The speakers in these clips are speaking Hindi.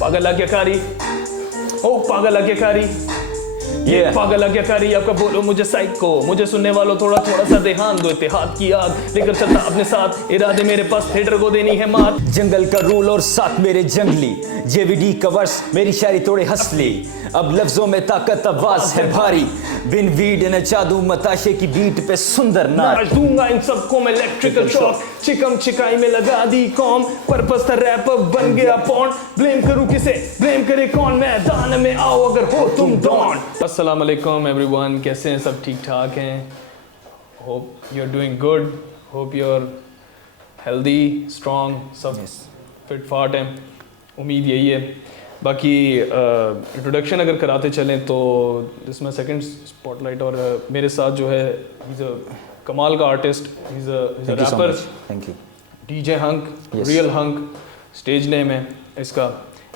पागल आज्ञाकारी, ओ पागल आज्ञाकारी, ये पागल आज्ञाकारी आपका बोलो मुझे साइको, मुझे सुनने वालों थोड़ा थोड़ा सा ध्यान दो, इत्तेहाद की आग लेकर चलता अपने साथ, इरादे मेरे पास थिएटर को देनी है मात। जंगल का रूल और साथ मेरे जंगली, जेवीडी का वर्स मेरी शायरी थोड़े हंसली, अब लफ्जों में ताकत आवाज है भारी, बिन वीड न जादू मताशे की बीट पे सुंदर नाच दूंगा इन सबको मैं इलेक्ट्रिकल शॉक, चिकम चिकाई में लगा दी कॉम, पर्पस था रैप बन गया पॉन, ब्लेम करूं किसे ब्लेम करे कौन, मैदान में आओ अगर हो तुम डॉन। अस्सलाम वालेकुम एवरीवन, कैसे हैं सब? ठीक ठाक हैं? Hope you are doing good, hope you are healthy strong, सब फिट फाट हैं, उम्मीद यही है। बाकी इंट्रोडक्शन अगर कराते चलें तो दिस माय सेकंड स्पॉटलाइट, और मेरे साथ जो है इज अ कमाल का artist, is a rapper, thank you, DJ hunk, real hunk stage name है इसका,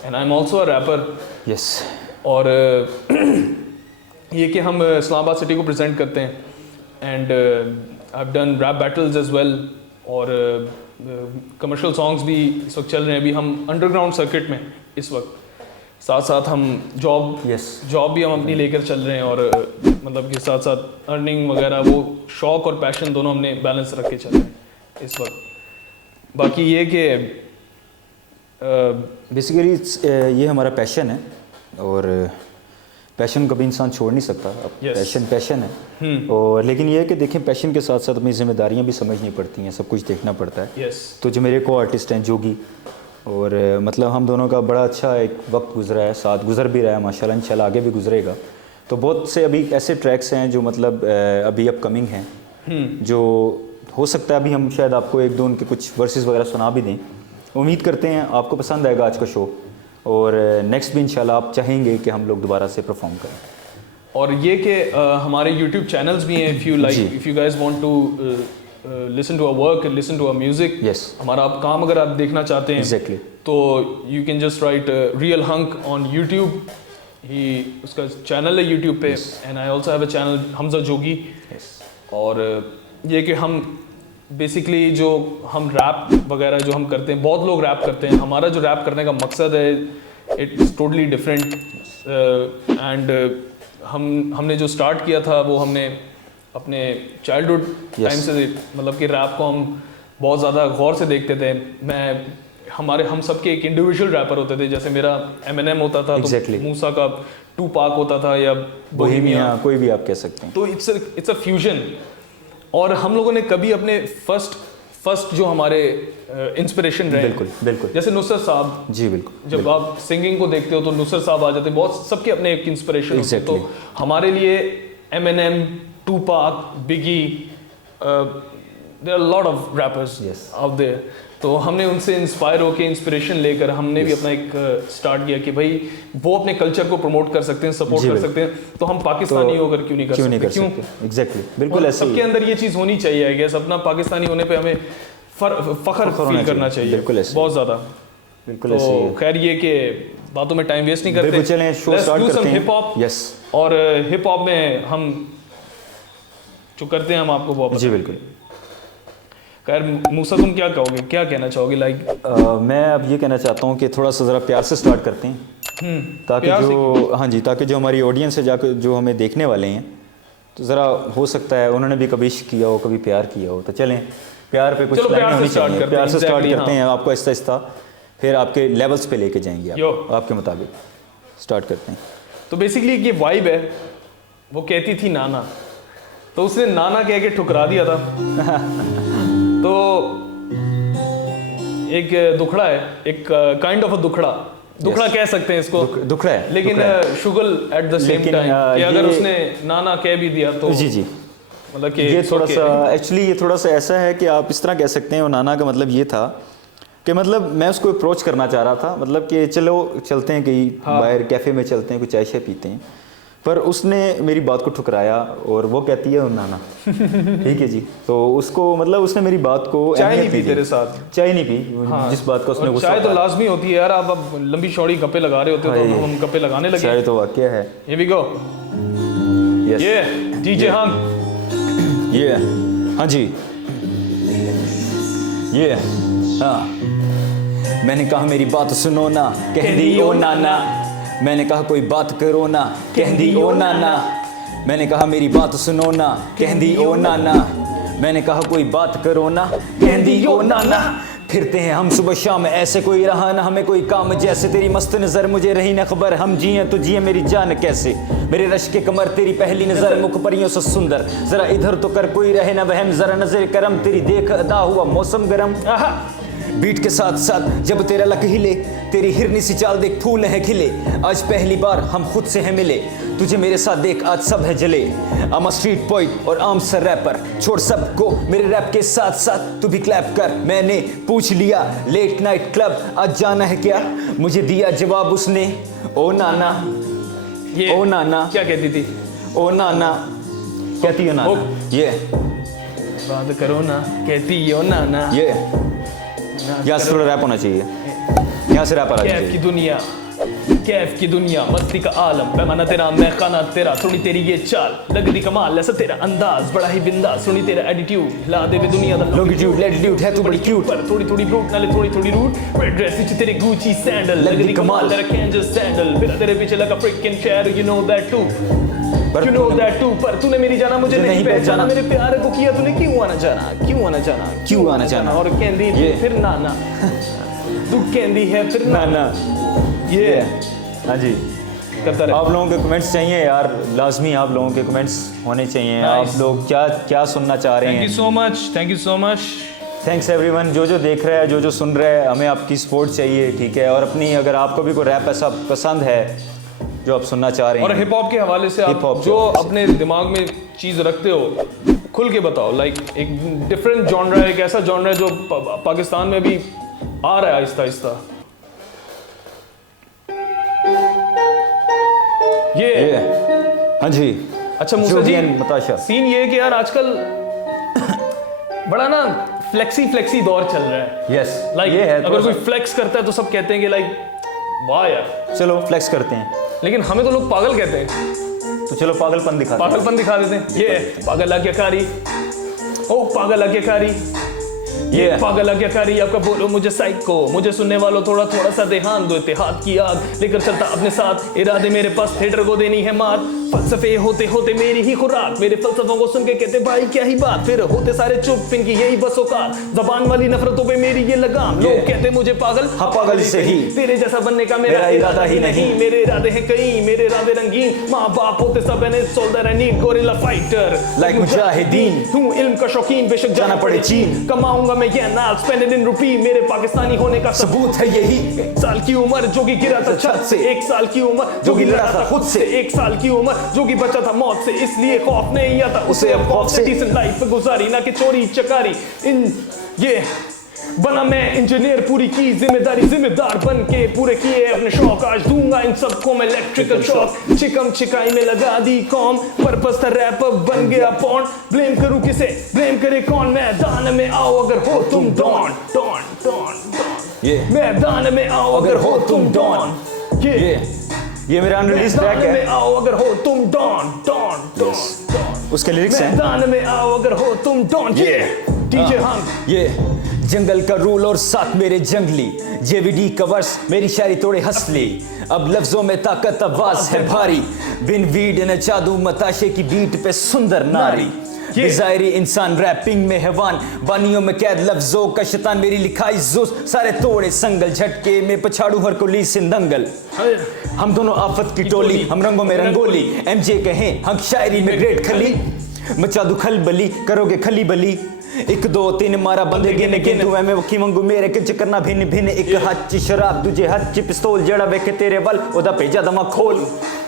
and I am also a rapper. Yes, और ये कि हम इस्लामाबाद सिटी को प्रेजेंट करते हैं, and I have done rap battles as well, और कमर्शियल सॉन्ग्स भी इस वक्त चल रहे हैं। अभी हम अंडरग्राउंड सर्किट में इस वक्त, साथ साथ हम जॉब भी हम अपनी लेकर चल रहे हैं, और मतलब कि साथ साथ अर्निंग वगैरह, वो शौक और पैशन दोनों हमने बैलेंस रख के चल रहे हैं इस वक्त। बाकी ये कि बेसिकली ये हमारा पैशन है, और पैशन कभी इंसान छोड़ नहीं सकता। अब पैशन है, और लेकिन ये है कि देखें, पैशन के साथ साथ अपनी जिम्मेदारियां भी समझनी पड़ती हैं, सब कुछ देखना पड़ता है। तो जो मेरे को आर्टिस्ट हैं जोगी, और मतलब हम दोनों का बड़ा अच्छा एक वक्त गुजरा है, साथ गुजर भी रहा है माशाल्लाह, इंशाल्लाह आगे भी गुजरेगा। तो बहुत से अभी ऐसे ट्रैक्स हैं जो मतलब अभी अपकमिंग हैं, जो हो सकता है अभी हम शायद आपको एक दो उनके कुछ वर्सेस वगैरह सुना भी दें। उम्मीद करते हैं आपको पसंद आएगा आज का शो, और नेक्स्ट भी इंशाल्लाह आप चाहेंगे कि हम लोग दोबारा से परफॉर्म करें। और ये कि हमारे यूट्यूब चैनल्स भी हैं, if you guys want to listen to our work, listen to our music, हमारा आप काम अगर आप देखना चाहते हैं, exactly. तो you can just write real hunk on YouTube, ही उसका चैनल है यूट्यूब पे, and I also have a channel Hamza Jogi. और ये कि हम बेसिकली जो हम रैप वगैरह जो हम करते हैं, बहुत लोग रैप करते हैं, हमारा जो रैप करने का मकसद है इट्स टोटली डिफरेंट, एंड हमने जो स्टार्ट किया था वो हमने अपने चाइल्डहुड टाइम से, मतलब कि रैप को हम बहुत ज़्यादा गौर से देखते थे। हम सबके एक इंडिविजुअल रैपर होते थे, जैसे मेरा एमिनेम होता था, तो मूसा का टूपाक होता था, या बोहेमिया, कोई भी आप कह सकते हैं। तो इट्स अ फ्यूजन। और हम लोगों ने कभी अपने फर्स्ट जो हमारे इंस्पिरेशन रहे, बिल्कुल जैसे नुसरत साहब जी, बिल्कुल, जब आप सिंगिंग को देखते हो तो नुसरत साहब आ जाते, बहुत सबके अपने एक इंस्पिरेशन होते हैं। तो हमारे लिए Eminem, Tupac, Biggie, there are lot of rappers out there, तो हमने उनसे इंस्पायर होकर इंस्पिरेशन लेकर हमने भी अपना एक स्टार्ट किया कि भाई वो अपने कल्चर को प्रमोट कर सकते हैं, सपोर्ट कर सकते हैं, तो हम पाकिस्तानी होकर क्यों नहीं कर सकते? क्यों? एग्जैक्टली, बिल्कुल ऐसे सबके अंदर ये चीज़ होनी चाहिए, आई गेस, अपना पाकिस्तानी होने पे हमें फख्र फील करना चाहिए, बहुत ज़्यादा। बिल्कुल ऐसे। तो खैर, ये कि बातों में टाइम वेस्ट नहीं करते, चलें शो स्टार्ट करते हैं। हिप हॉप, और हिप हॉप में हम जो करते हैं हम आपको बहुत जी बिल्कुल। खैर मूसा, तुम क्या कहोगे, क्या कहना चाहोगे? मैं अब ये कहना चाहता हूँ कि थोड़ा सा ज़रा प्यार से स्टार्ट करते हैं, ताकि जो हमारी ऑडियंस है, जाकर जो हमें देखने वाले हैं, तो ज़रा हो सकता है उन्होंने भी कभी इश्क किया हो, कभी प्यार किया हो, तो चलें प्यार पे कुछ लाइनें होनी चाहिए। प्यार से स्टार्ट करते हैं, आपको आहिस्ता आहिस्ता फिर आपके लेवल्स पे लेके जाएंगे, आपके मुताबिक स्टार्ट करते हैं। तो बेसिकली ये वाइब है, वो कहती थी नाना, तो उसने नाना कह के ठुकरा दिया था। तो एक दुखड़ा है, एक काइंड ऑफ अ दुखड़ा कह सकते हैं इसको, दुखड़ा है, लेकिन शुगल एट द सेम टाइम, कि अगर उसने नाना कह भी दिया तो जी मतलब कि ये थोड़ा सा एक्चुअली ये थोड़ा सा ऐसा है कि आप इस तरह कह सकते हैं। और नाना का मतलब ये था कि मतलब मैं उसको अप्रोच करना चाह रहा था, मतलब कि चलो चलते हैं कहीं बाहर कैफ़े में चलते हैं, कुछ चाय शाय पीते हैं, पर उसने मेरी बात को ठुकराया, और वो कहती है नाना ठीक है जी, तो उसको मतलब उसने मेरी बात को चाय नहीं पी, तेरे साथ चाय नहीं पी, जिस बात का उसने चाय तो लाजमी होती है यार, आप अब लंबी चौड़ी गप्पे लगा रहे होते हो, तो हम गप्पे लगाने लगे, चाय तो वाकया है। Here we go, ये डीजे हंक, ये हाँ जी, ये हाँ मैंने कहा मेरी बात सुनो ना, कह दी ओ नाना। मैंने कहा कोई बात करो ना, कह दी ओ नाना। मैंने कहा मेरी बात सुनो ना, कह दी ओ नाना। मैंने कहा कोई बात करो ना, कह दी ओ नाना। फिरते हैं हम सुबह शाम, ऐसे कोई रहा ना हमें कोई काम, जैसे तेरी मस्त नज़र मुझे रही ना खबर, हम जिए तो जिए मेरी जान कैसे। मेरे रश के कमर तेरी पहली नज़र, मुख परियों से सुंदर, जरा इधर तो कर कोई रहे ना वहम, जरा नजर करम तेरी देख अदा हुआ मौसम गरम। बीट के साथ साथ जब तेरा लक हिले, तेरी हिरनी सी चाल देख फूल है खिले, आज पहली बार हम खुद से हैं मिले, तुझे मेरे साथ देख आज सब है जले। I'm a street poet और आम सा रैपर, छोड़ सबको मेरे रैप के साथ साथ तू भी क्लैप कर। मैंने पूछ लिया लेट नाइट क्लब आज जाना है क्या, मुझे दिया जवाब उसने ओ नाना। ये ओ नाना क्या कहती थी? ओ नाना कहती है नाना, ये बात करो ना, कहती हो नाना। ये यहाँ से थोड़ा रैप होना चाहिए, यहाँ से रैप आ रहा कैफ है। की दुनिया, कैफ की दुनिया, मस्ती का आलम, पैमाना तेरा मैं खाना तेरा, थोड़ी तेरी ये चाल लग दी कमाल, ऐसा तेरा अंदाज बड़ा ही बिंदास, सुनी तेरा एटीट्यूड हिला दे वे दुनिया दा लॉन्गिट्यूड लैटिट्यूड है तू बड़ी क्यूट, पर थोड़ी थोड़ी ब्रूट नाले थोड़ी थोड़ी रूट, रेड ड्रेस विच तेरे गुची सैंडल लग दी कमाल, तेरा कैंजस सैंडल फिर तेरे पीछे लगा freaking shadow, you know that too, you know that too. पर तूने मेरी जाना मुझे नहीं पहचाना, मेरे प्यार को किया तूने क्यों आना जाना, क्यों आना जाना, क्यों आना जाना। और कहंदी फिर नाना, तू कहंदी है फिर नाना। ये हाँ जी, करता रहे। आप लोगों के कमेंट्स चाहिए यार, लाजमी आप लोगों के कमेंट्स होने चाहिए। आप लोग क्या क्या सुनना चाह रहे हैं। Thank you so much, thank you so much. Thanks everyone, जो देख रहा है, जो सुन रहा है, हमें आपकी सपोर्ट चाहिए, ठीक है। और अपनी अगर आपको भी कोई रैप ऐसा पसंद है जो आप सुनना चाह रहे हैं, और हिप हॉप के हवाले से आप जो अपने दिमाग में चीज़ रखते हो खुल के बताओ। लाइक एक डिफरेंट जॉनरा है, एक ऐसा जॉनरा है जो पाकिस्तान में भी आ रहा है आहिस्ता आहिस्ता। ये हाँ जी। अच्छा मूसा जी, मताशा, सीन ये है कि यार आजकल बड़ा ना फ्लेक्सी दौर चल रहा है। यस लाइक ये है, अगर कोई फ्लेक्स करता है तो सब कहते हैं कि लाइक वाह यार, चलो फ्लेक्स करते हैं, लेकिन हमें तो लोग पागल कहते हैं, तो चलो पागलपन दिखाते हैं। पागलपन दिखा देते हैं। ये पागल आज्ञाकारी, ओ पागल आज्ञाकारी, ये पागल आज्ञाकारी, आपका बोलो मुझे साइको, मुझे सुनने वालों थोड़ा थोड़ा सा ध्यान दो, इत्तेहाद की आग लेकर चलता अपने साथ, इरादे मेरे पास थिएटर को देनी है मात, फलसफे होते होते मेरी ही खुराक, मेरे फलसफों को सुन के कहते भाई क्या ही बात, फिर होते सारे चुप, इनकी यही बस औकात, जबान वाली नफरतों पे मेरी ये लगाम, लोग कहते मुझे पागल, हाँ पागल से ही, तेरे जैसा बनने का मेरा इरादा ही नहीं, मेरे इरादे हैं कई, मेरे इरादे रंगीन, माँ बाप होते सब है soldier and need gorilla fighter like Mujahideen, हूँ इल्म का शौकीन, बेशक जाना पड़े चीन, कमाऊंगा मैं ये नाल स्पेंड इन रुपी, मेरे पाकिस्तानी होने का सबूत है यही, 1 साल की उम्र जो कि गिरा था छत से, 1 साल की उम्र जो कि लड़ा था खुद से, 1 साल की उम्र जो कि बचा था मौत से, इसलिए खौफ नहीं आता उसे अब खौफ से, डिसेंट लाइफ गुजारी ना कि चोरी चकारी, इन ये बना मैं इंजीनियर, पूरी की जिम्मेदारी, जिम्मेदार बन के पूरे किए अपने शौक, आज दूंगा इन सबको मैं इलेक्ट्रिकल शॉक, चिकम चिकाई में लगा दी कॉम, पर्पस था रैप बन गया पॉन, ब्लेम करूं किसे, ब्लेम करे कौन, मैदान में आओ अगर हो तुम डॉन, डॉन डॉन डॉन, मैदान में आओ अगर हो तुम डॉन, ये मेरा अनरिलीज ट्रैक है, में आओ अगर हो तुम डॉन डॉन डॉन, उसके लिरिक्स हैं, मैदान में आओ अगर हो तुम डॉन, डीजे हम, ये जंगल का रूल और साथ मेरे जंगली, जेवीडी कवर्स मेरी शायरी तोड़े हंसली, अब लफ्जों में ताकत आवाज है भारी, बिन वीड न जादू मताशे की बीट पे सुंदर नारी, डिजायरी इंसान रैपिंग में हैवान, बानियों में कैद लफ्जों का शैतान, मेरी लिखाई जोश सारे तोड़े संगल, झटके में पछाड़ू हर कोली सिंदंगल, हम दोनों आफत की टोली, हम रंगों में रंगोली, एमजे कहें हम शायरी में ग्रेट खली, मचा दू खलबली करोगे खली बली, 1 2 3 मारा बंदे गिने गिन तू मैं वकी मंगू मेरे किच करना भिन्न भिन्न, एक हाथ च शराब दूजे हाथ च पिस्तौल, जड़ा वेखे तेरे वल ओदा भेजा दमा खोल,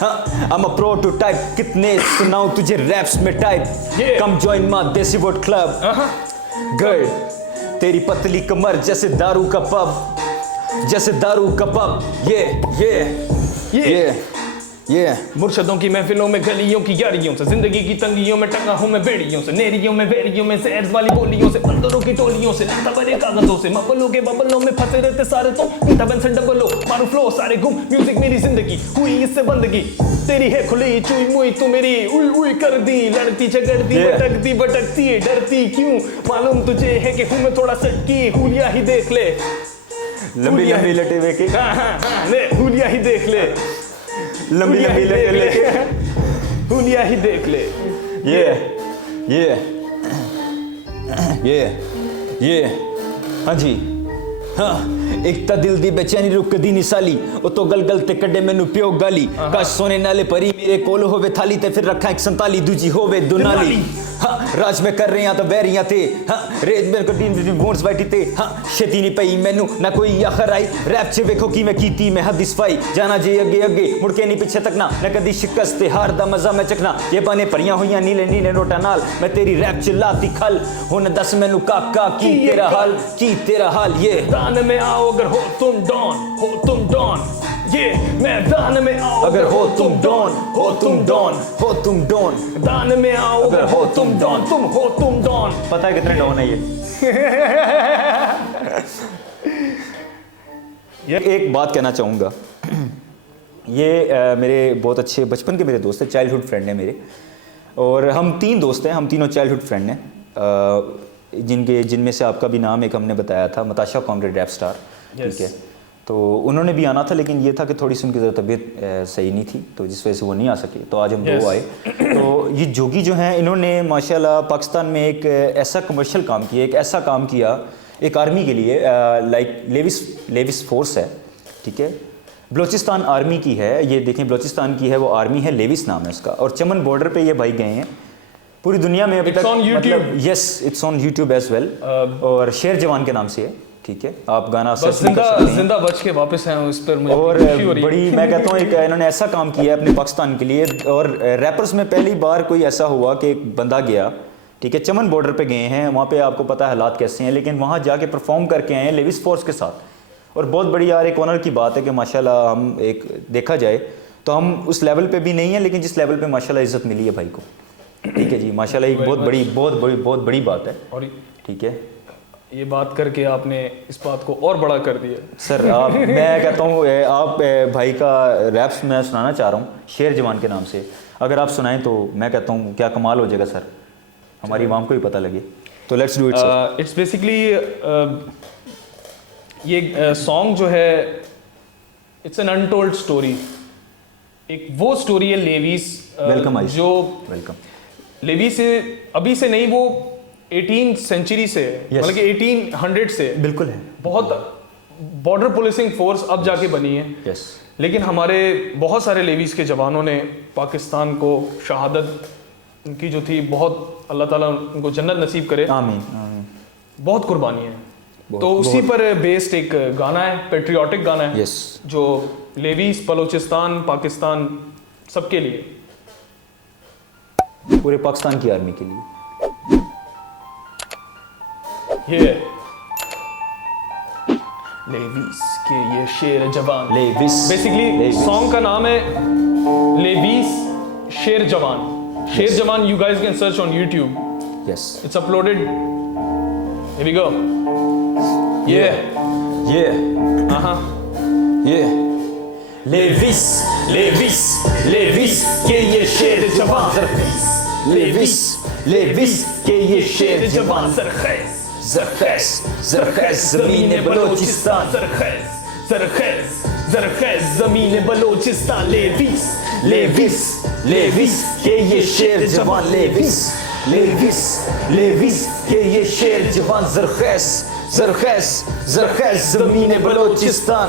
हाँ I'm a प्रोटोटाइप, कितने सुनाऊं तुझे रैप्स में टाइप, कम जॉइन माय देसी वोट क्लब, गर्ल तेरी पतली कमर जैसे दारू का पब, जैसे दारू का पब, ये मुर्शदों की महफिलों में गलियों की यारियों से, जिंदगी की तंगियों में टंगा हूं मैं बेड़ियों से, नेरियों में वेरियों में से एड्स वाली बोलियों से, बंदरों की टोलियों से, लगता बड़े कागजों से, मबलों के बबलों में फंसे रहते सारे तुम, मीठा बंसन डबलो मारू फ्लो सारे गुम, म्यूजिक मेरी जिंदगी हुई इससे बंदगी, तेरी है खुली चुई मुई तू मेरी उई उई कर दी, लड़ती झगड़ती भटकती डरती क्यों, मालूम तुझे है कि हूं मैं थोड़ा सटकी, हुलिया ही देख ले, लंबी लंबी लटे हुए के ले हुलिया ही देख ले, लंबी लंबी लटे लेके हुलिया ही देख ले। ये हाँ जी हाँ एक ता दिल दी बेचैनी रुकदी नहीं साली ओ तो गल ते कड्डे मैनू प्यो गाली काश सोने नाले परी मेरे कोल होवे थाली ते फिर रखा 147 दूजी होवे दुनाली हाँ राज में कर रहे हैं तो बैरियां थे हाँ रेज मेरे को टीम वोट्स बैठी थे हाँ छेती नहीं पई मैनू ना कोई आखर आई रैप च वेखो कि मैं कीती मैं हद सफाई जाना जे अगे अगे मुड़ के नहीं पीछे तकना न कदी शिकस्त ते हार दा मजा मैं चखना ये बाने भरियां होइयां नीले नीले नोटा नाल मैं तेरी रैप च लाती खल हुन दस मैनू काका की तेरा हाल ये मैदान में आओ अगर हो तुम डॉन ये मैदान में आओ अगर हो तुम डॉन मैदान में आओ अगर हो तुम डॉन। पता है कितने डॉन है ये एक बात कहना चाहूँगा ये मेरे बहुत अच्छे बचपन के मेरे दोस्त हैं, चाइल्डहुड फ्रेंड हैं मेरे, और हम 3 दोस्त हैं, हम तीनों चाइल्डहुड फ्रेंड हैं जिनमें से आपका भी नाम एक हमने बताया था, मताशा कॉमरेड रैप स्टार, ठीक है। तो उन्होंने भी आना था लेकिन ये था कि थोड़ी सी उनकी तबीयत सही नहीं थी तो जिस वजह से वो नहीं आ सके, तो आज हम 2 आए। तो ये जोगी जो हैं इन्होंने माशाल्लाह पाकिस्तान में एक ऐसा कमर्शियल काम किया, एक ऐसा काम किया एक आर्मी के लिए, लाइक लेविस फोर्स है, ठीक है, बलूचिस्तान आर्मी की है, ये देखें बलूचिस्तान की है वो आर्मी है, लेविस नाम है उसका, और चमन बॉर्डर पे ये भाई गए हैं। पूरी दुनिया में अभी तक मतलब yes it's on YouTube as well, और शेर जवान के नाम से है, ठीक है, आप गाना जिंदा बच के वापस आए इस पर मुझे और बड़ी मैं कहता हूँ एक इन्होंने ऐसा काम किया है अपने पाकिस्तान के लिए। और रैपर्स में पहली बार कोई ऐसा हुआ कि एक बंदा गया, ठीक है, चमन बॉर्डर पे गए हैं, वहाँ पे आपको पता है हालात कैसे हैं, लेकिन वहाँ जाके परफॉर्म करके आए हैं लेविस फोर्स के साथ। और बहुत बड़ी यार एक ऑनर की बात है कि माशाल्लाह हम एक देखा जाए तो हम उस लेवल पे भी नहीं है, लेकिन जिस लेवल पे माशाल्लाह इज्जत मिली है भाई को, ठीक है जी, माशाल्लाह एक बहुत बड़ी बात है, ठीक है। ये बात करके आपने इस बात को और बड़ा कर दिया सर। आप मैं कहता हूँ आप भाई का रैप्स मैं सुनाना चाह रहा हूँ शेर जवान के नाम से, अगर आप सुनाएं तो मैं कहता हूँ क्या कमाल हो जाएगा सर, हमारी आवाम को भी पता लगे। तो let's do it. It's basically ये सॉन्ग जो है इट्स एन अनटोल्ड स्टोरी, एक वो स्टोरी है लेविस, वेलकम जो वेलकम लेविस अभी से नहीं, वो 18th सेंचुरी से, मतलब कि 1800 से बिल्कुल है, बहुत बॉर्डर पुलिसिंग फोर्स अब जाके बनी है। यस। लेकिन हमारे बहुत सारे लेविस के जवानों ने पाकिस्तान को शहादत उनकी जो थी, बहुत अल्लाह ताला उनको जन्नत नसीब करे, आमीन, बहुत कुर्बानी है। तो उसी पर बेस्ड एक गाना है, पेट्रियाटिक गाना है, यस, जो लेविस, बलूचिस्तान, पाकिस्तान सबके लिए, पूरे पाकिस्तान की आर्मी के लिए। ये लेविस के ये शेर जवान, लेविस, बेसिकली सॉन्ग का नाम है लेविस शेर जवान। शेर जवान, you guys can search on YouTube. Yes. It's uploaded. Here we go. Yeah. Yeah. Lewis के ये शेर जवान, लेविस के ये शेर जवान, ज़रख़ैज़ ज़मीन बलोचिस्तान, ज़रख़ैज़ ज़मीन बलोचिस्तान, लेविस के ये शेर जवान, लेविस के ये शेर जवान, ज़रख़ैज़ ज़मीन बलोचिस्तान,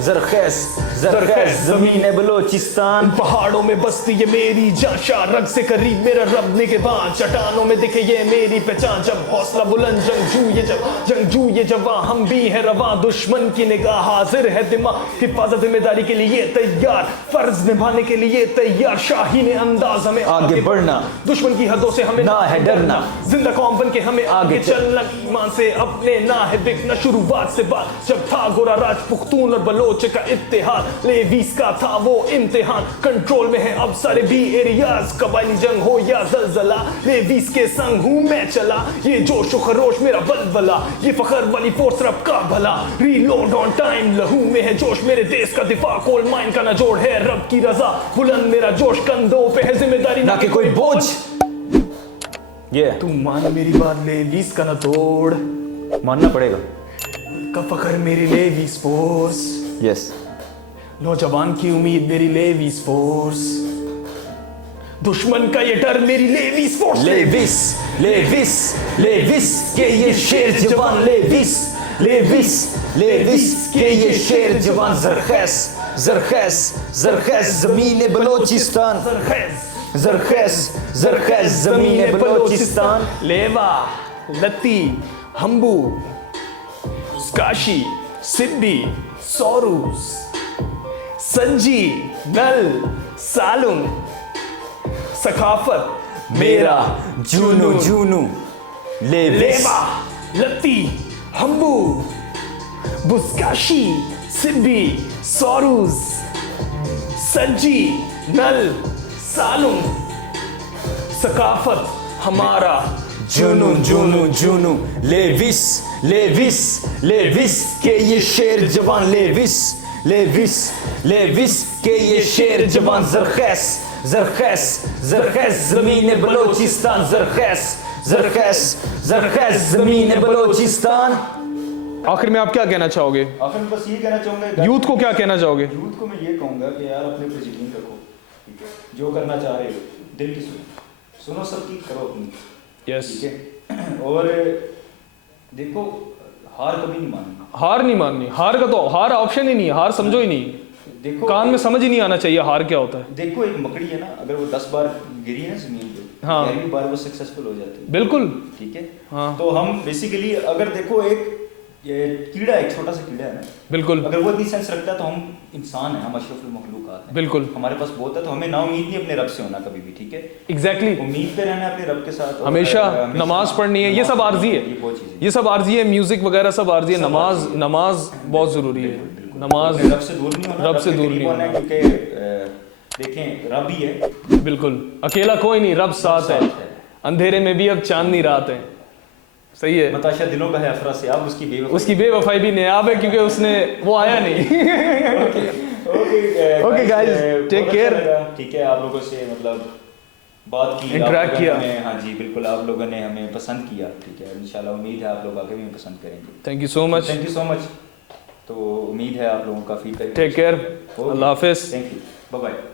ज़रख़ैज़ ज़मीन बलोचिस्तान। पहाड़ों में बसती ये मेरी जाशा, रग से करीब मेरा रब निगहबान, चट्टानों में दिखे ये मेरी पहचान, जब हौसला बुलंद जंगजू ये जवां, हम भी है रवां, दुश्मन की निगाह हाजिर है दिमाग, हिफाजत जिम्मेदारी के लिए तैयार, फर्ज निभाने के लिए तैयार, शाहीन अंदाज हमें आगे बढ़ना, दुश्मन की हदों से हमें ना है डरना, जिंदा कौम बन के हमें आगे चलना, ईमान से अपने ना है बिकना, शुरुआत से बात जब था गोरा राज पुख्तून और बलोच का इत्तेहाद, लेविस का था वो इम्तिहान, कंट्रोल में है अब सारे भी एरियाज, कबायली जंग हो या जलजला, लेविस के संग हूँ मैं चला, ये जोश और खरोश मेरा बलबला, ये फखर वाली फोर्स रब का भला, रीलोड ऑन टाइम, लहू में है जोश मेरे देश का दिफा, कोल माइन का ना जोड़ है रब की रजा, बुलंद मेरा जोश, कंधों पे है जिम्मेदारी ना कि कोई बोझ। तू मान मेरी बात, लेविस का ना तोड़, मानना पड़ेगा। का फखर मेरी लेवी स्पोर्ट्स, यस नौजवान की उम्मीद मेरी लेवी स्पोर्ट्स, दुश्मन का ये डर मेरी Levi sports. Lewis Lewis Lewis के ये शेर जवान, लेविस लेविस लेविस के ये शेर जवान, जरखेस जरखेस जरखेस ज़मीन बलोचिस्तान, जरखेस जरखेस ज़मीन बलोचिस्तान, लेवा लत्ती हम्बू स्काशी सिद्दी सोरूस संजी नल सालुम, सखाफत मेरा जूनू जूनू, लेविस लेवा लत्ती हम्बू बुस्काशी सिद्दी सोरूस संजी नल सालुम, सकाफत हमारा जूनू जूनू जूनू, लेविस लेविस लेविस के ये शेर जवान, लेविस लेविस लेविस के ये शेर जवान, जरखेस जरखेस जरखेस ज़मीन बलोचिस्तान, जरखेस जरखेस जरखेस ज़मीन बलोचिस्तान। आखिर में आप क्या कहना चाहोगे? आखिर में बस ये कहना चाहूँगा, यूथ को क्या कहना चाहोगे? यूथ को मैं ये कहूँगा कि यार अपने ऊपर यकीन रखो, ठीक है, जो करना चाह रहे हो दिल की सुनो सबकी, करो अपनी, यस ठीक है। और देखो हार कभी नहीं माननी, हार नहीं माननी, हार का तो हार ऑप्शन ही नहीं है, हार समझो ही नहीं, देखो कान में समझ ही नहीं आना चाहिए हार क्या होता है। देखो एक मकड़ी है ना, अगर वो 10 बार गिरी है ना जमीन पे, हाँ। 11वीं बार वो सक्सेसफुल हो जाती है, बिल्कुल ठीक है। हाँ। तो हम बेसिकली अगर देखो एक ये कीड़ा, एक छोटा सा कीड़ा है ना, बिल्कुल अगर वो इतनी सेंस रखता है तो हम इंसान हैं, हम अशरफुल मखलूकात हैं, बिल्कुल हमारे पास बहुत है, तो हमें ना उम्मीद नहीं अपने रब से होना कभी भी, ठीक है। एग्जैक्टली उम्मीद पे रहना है अपने रब के साथ, और हमेशा नमाज पढ़नी है, ये सब आर्जी है, ये बहुत चीज़ें, ये सब आर्जी है, म्यूजिक वगैरह सब आर्जी है, नमाज नमाज बहुत जरूरी है, नमाज रब से दूर नहीं होना, रब से के दूर करीब नहीं होना है, क्योंकि देखें रब ही है, बिल्कुल अकेला कोई नहीं, रब साथ है, अंधेरे में भी अब चांदनी रात है। सही है, मताशा दिलों का है अफरा से आप, उसकी बेवफाई भी नायाब है क्योंकि उसने वो आया नहीं। Okay guys, take care. ठीक है, आप लोगों से मतलब बात की, इंटरेक्ट किया, हाँ जी बिल्कुल, आप लोगों ने हमें पसंद किया, ठीक है, इंशाल्लाह उम्मीद है आप लोग आगे भी हमें पसंद करेंगे। Thank you so much, thank you so much. तो उम्मीद है आप लोगों का फीडबैक। टेक केयर, अल्लाह हाफिज, थैंक यू, बाय बाय।